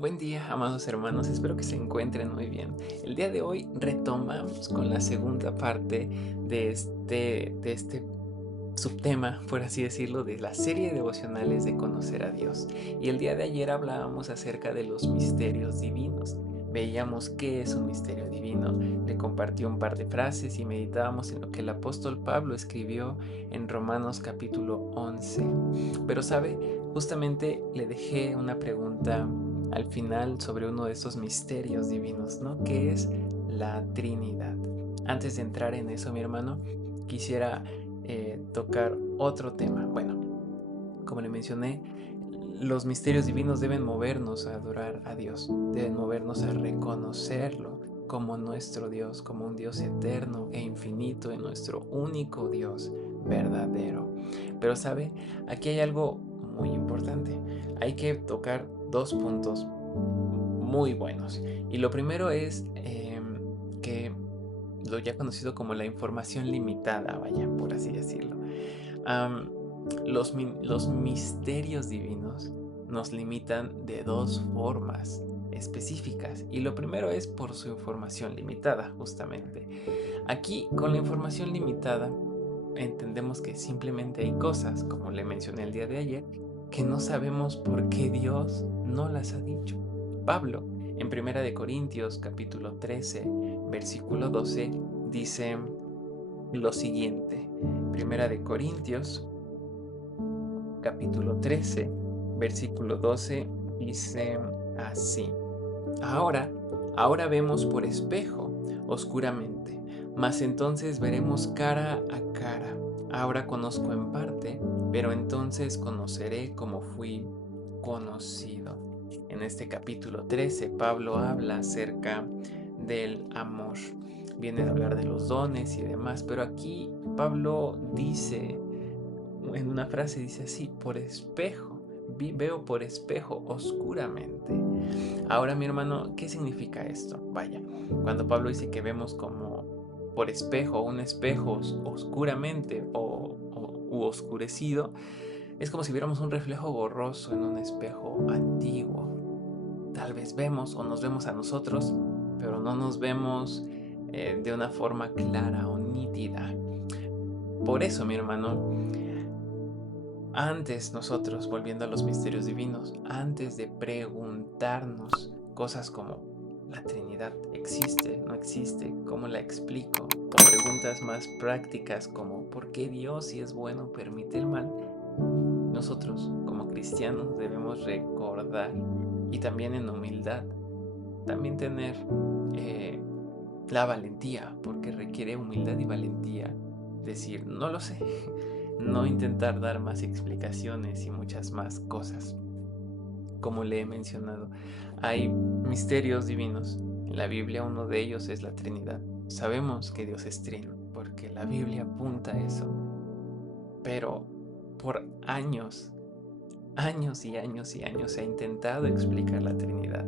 Buen día, amados hermanos, espero que se encuentren muy bien. El día de hoy retomamos con la segunda parte de este subtema, por así decirlo, de la serie de devocionales de conocer a Dios. Y el día de ayer hablábamos acerca de los misterios divinos. Veíamos qué es un misterio divino. Le compartí un par de frases y meditábamos en lo que el apóstol Pablo escribió en Romanos capítulo 11. Pero sabe, justamente le dejé una pregunta al final sobre uno de esos misterios divinos, ¿no? Que es la Trinidad. Antes de entrar en eso, mi hermano, quisiera tocar otro tema. Bueno, como le mencioné, los misterios divinos deben movernos a adorar a Dios, deben movernos a reconocerlo como nuestro Dios, como un Dios eterno e infinito y nuestro único Dios verdadero. Pero sabe, aquí hay algo muy importante. Hay que tocar dos puntos muy buenos. Y lo primero es que lo ya conocido como la información limitada, vaya, por así decirlo. Am, los misterios divinos nos limitan de dos formas específicas y lo primero es por su información limitada, justamente. Aquí, con la información limitada, entendemos que simplemente hay cosas, como le mencioné el día de ayer, que no sabemos por qué Dios no las ha dicho. Pablo, en Primera de Corintios, capítulo 13, versículo 12, dice lo siguiente. Primera de Corintios, capítulo 13, versículo 12, dice así. Ahora, ahora vemos por espejo, oscuramente, mas entonces veremos cara a cara. Ahora conozco en parte, pero entonces conoceré como fui conocido. En este capítulo 13, Pablo habla acerca del amor. Viene a hablar de los dones y demás, pero aquí Pablo dice, en una frase dice así, por espejo, veo por espejo oscuramente. Ahora, mi hermano, ¿qué significa esto? Vaya, cuando Pablo dice que vemos como por espejo, un espejo oscuramente u oscurecido, es como si viéramos un reflejo borroso en un espejo antiguo. Tal vez vemos o nos vemos a nosotros, pero no nos vemos de una forma clara o nítida. Por eso, mi hermano, antes nosotros, volviendo a los misterios divinos, antes de preguntarnos cosas como la Trinidad existe, no existe, cómo la explico, o preguntas más prácticas como ¿por qué Dios, si es bueno, permite el mal? Nosotros, como cristianos, debemos recordar y también en humildad, también tener eh, la valentía, porque requiere humildad y valentía decir, no lo sé, no intentar dar más explicaciones y muchas más cosas. Como le he mencionado, hay misterios divinos. En la Biblia uno de ellos es la Trinidad. Sabemos que Dios es trino, porque la Biblia apunta a eso. Pero por años, años y años y años se ha intentado explicar la Trinidad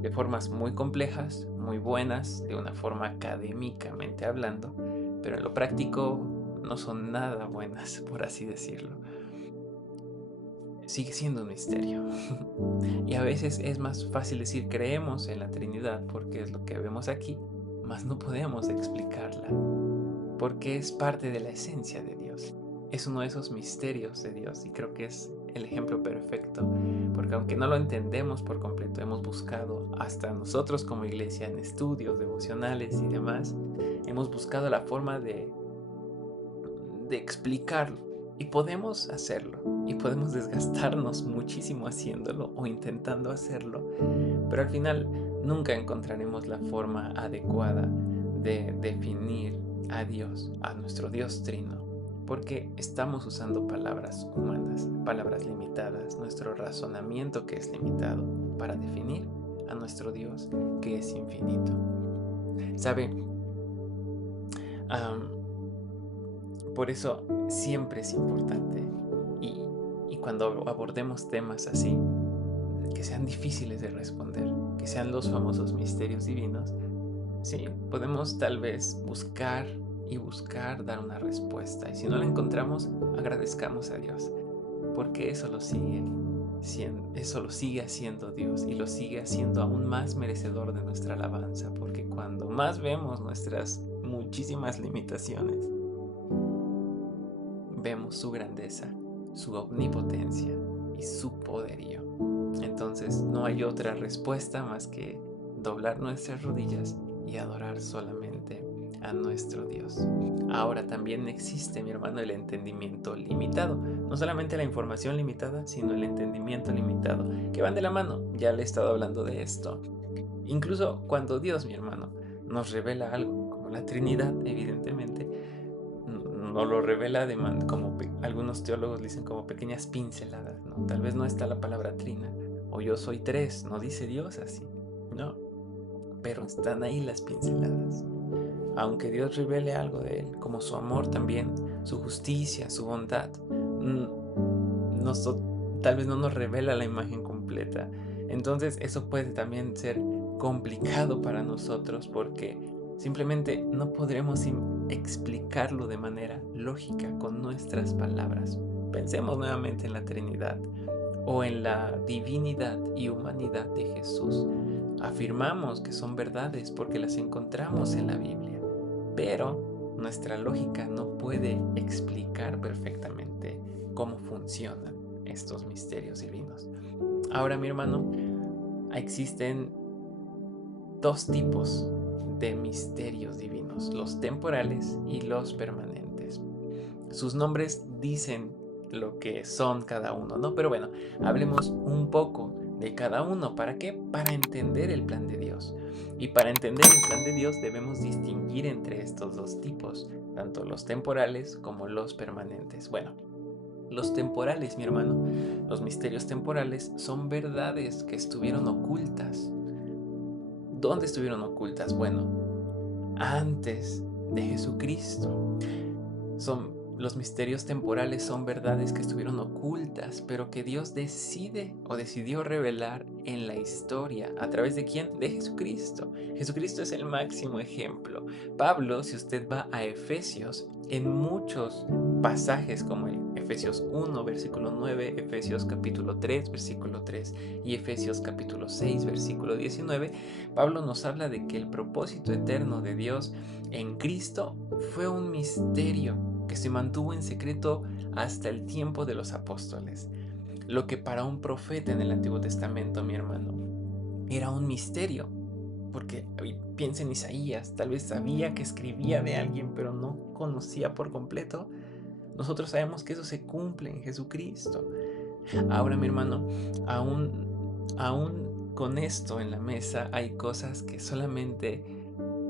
de formas muy complejas, muy buenas, de una forma académicamente hablando, pero en lo práctico no son nada buenas, por así decirlo. Sigue siendo un misterio. Y a veces es más fácil decir creemos en la Trinidad porque es lo que vemos aquí, mas no podemos explicarla, porque es parte de la esencia de Dios. Es uno de esos misterios de Dios y creo que es el ejemplo perfecto, porque aunque no lo entendemos por completo, hemos buscado hasta nosotros como iglesia en estudios devocionales y demás, hemos buscado la forma de explicarlo y podemos hacerlo y podemos desgastarnos muchísimo haciéndolo o intentando hacerlo, pero al final nunca encontraremos la forma adecuada de definir a Dios, a nuestro Dios trino, porque estamos usando palabras humanas, palabras limitadas, nuestro razonamiento que es limitado para definir a nuestro Dios que es infinito. ¿Sabe? Am, por eso siempre es importante y, y cuando abordemos temas así, que sean difíciles de responder, que sean los famosos misterios divinos, sí, podemos tal vez buscar y buscar dar una respuesta. Y si no la encontramos, agradezcamos a Dios, porque eso lo sigue. eso lo sigue haciendo Dios y lo sigue haciendo aún más merecedor de nuestra alabanza, porque cuando más vemos nuestras muchísimas limitaciones, vemos su grandeza, su omnipotencia y su poderío. Entonces no hay otra respuesta más que doblar nuestras rodillas y adorar solamente a nuestro Dios. Ahora también existe, mi hermano, el entendimiento limitado. No solamente la información limitada, sino el entendimiento limitado, que van de la mano. Ya le he estado hablando de esto. Incluso cuando Dios, mi hermano, nos revela algo, como la Trinidad, evidentemente, nos lo revela como algunos teólogos dicen, como pequeñas pinceladas, ¿no? Tal vez no está la palabra trina, o yo soy tres, no dice Dios así, no, pero están ahí las pinceladas. Aunque Dios revele algo de Él, como su amor también, su justicia, su bondad, tal vez no nos revela la imagen completa. Entonces eso puede también ser complicado para nosotros porque simplemente no podremos explicarlo de manera lógica con nuestras palabras. Pensemos nuevamente en la Trinidad o en la divinidad y humanidad de Jesús. Afirmamos que son verdades porque las encontramos en la Biblia, pero nuestra lógica no puede explicar perfectamente cómo funcionan estos misterios divinos. Ahora, mi hermano, existen dos tipos de misterios divinos, los temporales y los permanentes. Sus nombres dicen lo que son cada uno, ¿no? Pero bueno, hablemos un poco de cada uno. ¿Para qué? Para entender el plan de Dios. Y para entender el plan de Dios debemos distinguir entre estos dos tipos, tanto los temporales como los permanentes. Bueno, los temporales, mi hermano, los misterios temporales son verdades que estuvieron ocultas. ¿Dónde estuvieron ocultas? Bueno, antes de Jesucristo. Los misterios temporales son verdades que estuvieron ocultas, pero que Dios decidió revelar en la historia. ¿A través de quién? De Jesucristo. Jesucristo es el máximo ejemplo. Pablo, si usted va a Efesios, en muchos pasajes como el Efesios 1, versículo 9, Efesios capítulo 3, versículo 3 y Efesios capítulo 6, versículo 19, Pablo nos habla de que el propósito eterno de Dios en Cristo fue un misterio que se mantuvo en secreto hasta el tiempo de los apóstoles. Lo que para un profeta en el Antiguo Testamento, mi hermano, era un misterio. Porque piensa en Isaías, tal vez sabía que escribía de alguien, pero no conocía por completo. Nosotros sabemos que eso se cumple en Jesucristo. Ahora, mi hermano, aún con esto en la mesa hay cosas que solamente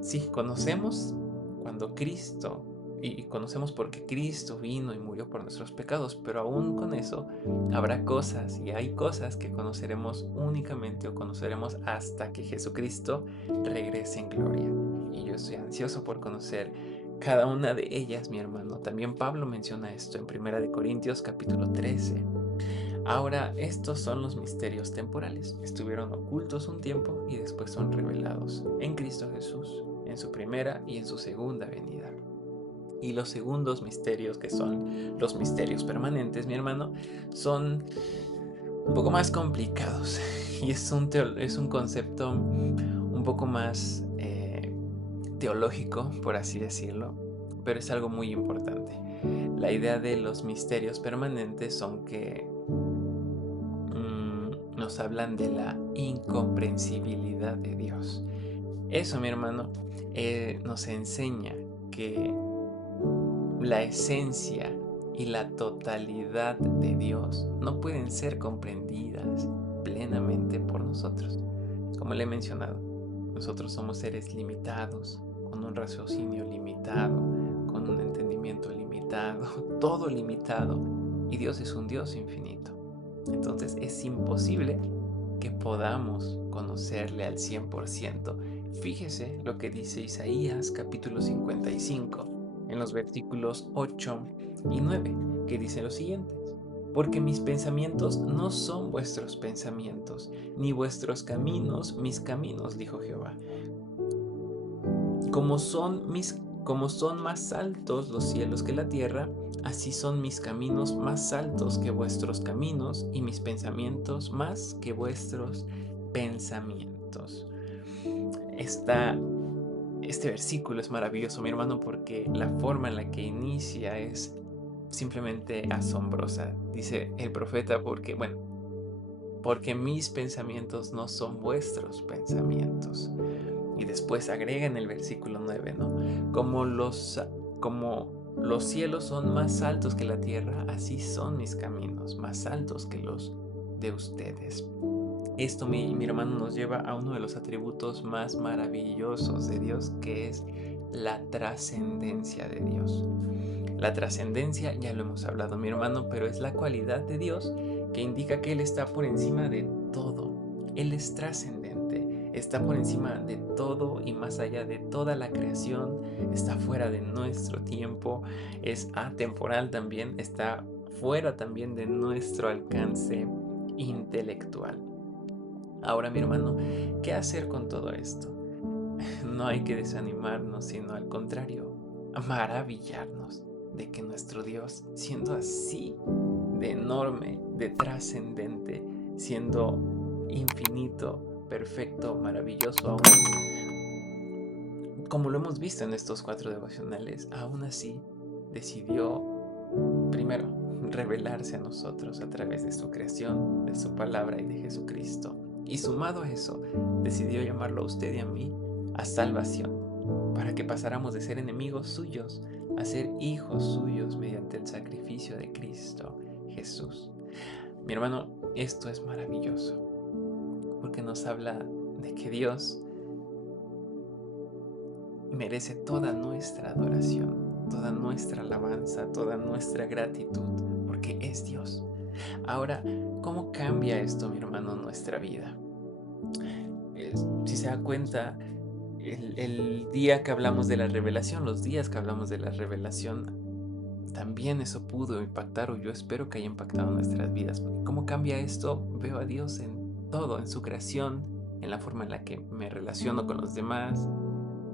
sí conocemos cuando Cristo, y conocemos porque Cristo vino y murió por nuestros pecados, pero aún con eso habrá cosas y hay cosas que conoceremos únicamente o conoceremos hasta que Jesucristo regrese en gloria. Y yo estoy ansioso por conocer cada una de ellas, mi hermano. También Pablo menciona esto en 1 Corintios capítulo 13. Ahora, estos son los misterios temporales. Estuvieron ocultos un tiempo y después son revelados en Cristo Jesús, en su primera y en su segunda venida. Y los segundos misterios, que son los misterios permanentes, mi hermano, son un poco más complicados y es un concepto un poco más teológico, por así decirlo, pero es algo muy importante. La idea de los misterios permanentes son que nos hablan de la incomprensibilidad de Dios. Eso, mi hermano, nos enseña que la esencia y la totalidad de Dios no pueden ser comprendidas plenamente por nosotros. Como le he mencionado, nosotros somos seres limitados, con un raciocinio limitado, con un entendimiento limitado, todo limitado, y Dios es un Dios infinito. Entonces es imposible que podamos conocerle al 100%. Fíjese lo que dice Isaías capítulo 55 en los versículos 8 y 9, que dice lo siguiente: porque mis pensamientos no son vuestros pensamientos, ni vuestros caminos mis caminos, dijo Jehová. Como son mis Como son más altos los cielos que la tierra, así son mis caminos más altos que vuestros caminos y mis pensamientos más que vuestros pensamientos. Este versículo es maravilloso, mi hermano, porque la forma en la que inicia es simplemente asombrosa. Dice el profeta porque mis pensamientos no son vuestros pensamientos. Y después agrega en el versículo 9, ¿no? Como los cielos son más altos que la tierra, así son mis caminos, más altos que los de ustedes. Esto, mi hermano, nos lleva a uno de los atributos más maravillosos de Dios, que es la trascendencia de Dios. La trascendencia, ya lo hemos hablado, mi hermano, pero es la cualidad de Dios que indica que Él está por encima de todo. Él es trascendente, está por encima de todo y más allá de toda la creación, está fuera de nuestro tiempo, es atemporal también, está fuera también de nuestro alcance intelectual. Ahora, mi hermano, ¿qué hacer con todo esto? No hay que desanimarnos, sino al contrario, maravillarnos de que nuestro Dios, siendo así de enorme, de trascendente, siendo infinito, perfecto, maravilloso aún, como lo hemos visto en estos 4 devocionales, aún así decidió primero revelarse a nosotros a través de su creación, de su palabra y de Jesucristo. Y sumado a eso, decidió llamarlo a usted y a mí a salvación, para que pasáramos de ser enemigos suyos a ser hijos suyos mediante el sacrificio de Cristo Jesús. Mi hermano, esto es maravilloso, porque nos habla de que Dios merece toda nuestra adoración, toda nuestra alabanza, toda nuestra gratitud, porque es Dios. Ahora, ¿cómo cambia esto, mi hermano, nuestra vida? Si se da cuenta, el día que hablamos de la revelación, los días que hablamos de la revelación, también eso pudo impactar, o yo espero que haya impactado nuestras vidas. Porque ¿cómo cambia esto? Veo a Dios en todo, en su creación, en la forma en la que me relaciono con los demás,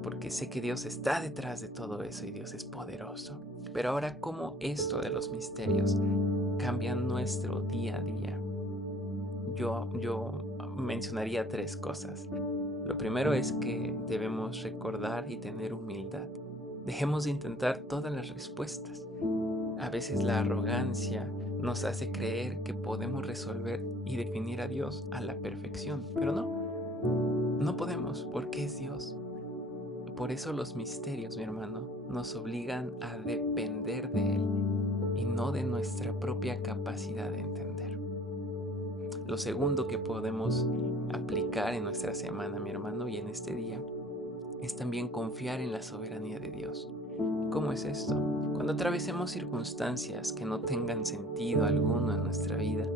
porque sé que Dios está detrás de todo eso y Dios es poderoso. Pero ahora, ¿cómo esto de los misterios cambia nuestro día a día? Yo mencionaría 3 cosas. Lo primero es que debemos recordar y tener humildad. Dejemos de intentar todas las respuestas. A veces la arrogancia nos hace creer que podemos resolver y definir a Dios a la perfección, pero no podemos porque es Dios. Por eso los misterios, mi hermano, nos obligan a depender de Él y no de nuestra propia capacidad de entender. Lo segundo que podemos aplicar en nuestra semana, mi hermano, y en este día, es también confiar en la soberanía de Dios. ¿Cómo es esto? Cuando atravesemos circunstancias que no tengan sentido alguno en nuestra vida,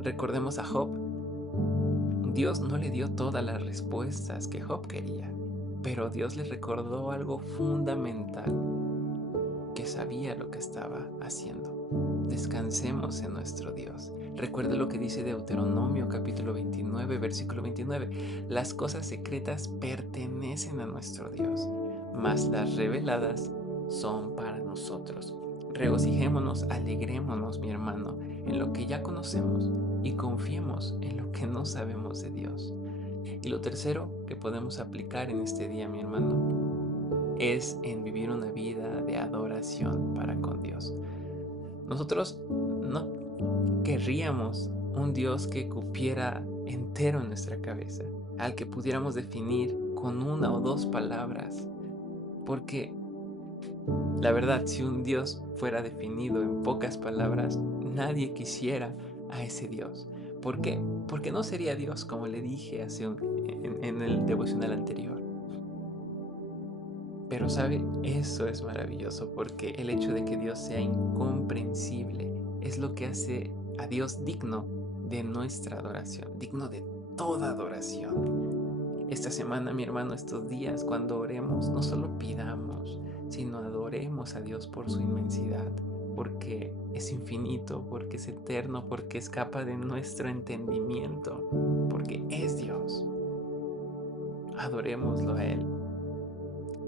recordemos a Job. Dios no le dio todas las respuestas que Job quería, pero Dios le recordó algo fundamental, que sabía lo que estaba haciendo. Descansemos en nuestro Dios. Recuerda lo que dice Deuteronomio capítulo 29, versículo 29. Las cosas secretas pertenecen a nuestro Dios, mas las reveladas son para nosotros. Regocijémonos, alegrémonos, mi hermano, en lo que ya conocemos y confiemos en lo que no sabemos de Dios. Y lo tercero que podemos aplicar en este día, mi hermano, es en vivir una vida de adoración para con Dios. Nosotros no querríamos un Dios que cupiera entero en nuestra cabeza, al que pudiéramos definir con 1 o 2 palabras, porque la verdad, si un Dios fuera definido en pocas palabras, nadie quisiera a ese Dios. ¿Por qué? Porque no sería Dios, como le dije en el devocional anterior. Pero sabe, eso es maravilloso, porque el hecho de que Dios sea incomprensible es lo que hace a Dios digno de nuestra adoración, digno de toda adoración. Esta semana, mi hermano, estos días, cuando oremos, no solo pidamos, sino adoremos a Dios por su inmensidad, porque es infinito, porque es eterno, porque escapa de nuestro entendimiento, porque es Dios. Adorémoslo a Él.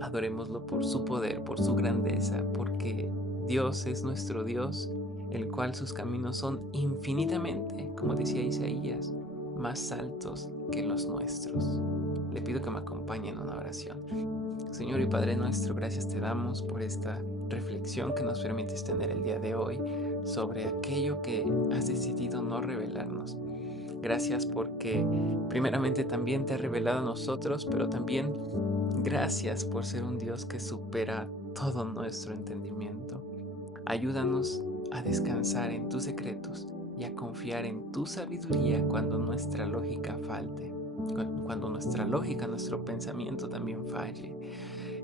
adorémoslo por su poder, por su grandeza, porque Dios es nuestro Dios, el cual sus caminos son infinitamente, como decía Isaías, más altos que los nuestros. Le pido que me acompañe en una oración. Señor y Padre nuestro, gracias te damos por esta reflexión que nos permites tener el día de hoy sobre aquello que has decidido no revelarnos. Gracias porque primeramente también te ha revelado a nosotros, pero también gracias por ser un Dios que supera todo nuestro entendimiento. Ayúdanos a descansar en tus secretos y a confiar en tu sabiduría cuando nuestra lógica falte, cuando nuestra lógica, nuestro pensamiento también falle.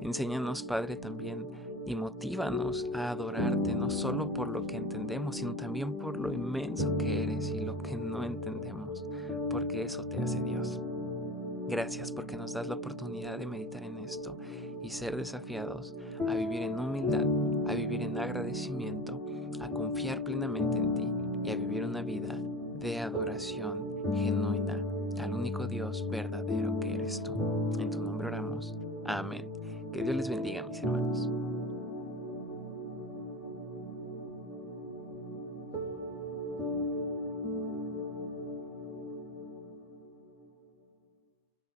Enséñanos, Padre, también y motívanos a adorarte no solo por lo que entendemos, sino también por lo inmenso que eres y lo que no entendemos, porque eso te hace Dios. Gracias porque nos das la oportunidad de meditar en esto y ser desafiados a vivir en humildad, a vivir en agradecimiento, a confiar plenamente en ti y a vivir una vida de adoración genuina al único Dios verdadero que eres tú. En tu nombre oramos. Amén. Que Dios les bendiga, mis hermanos.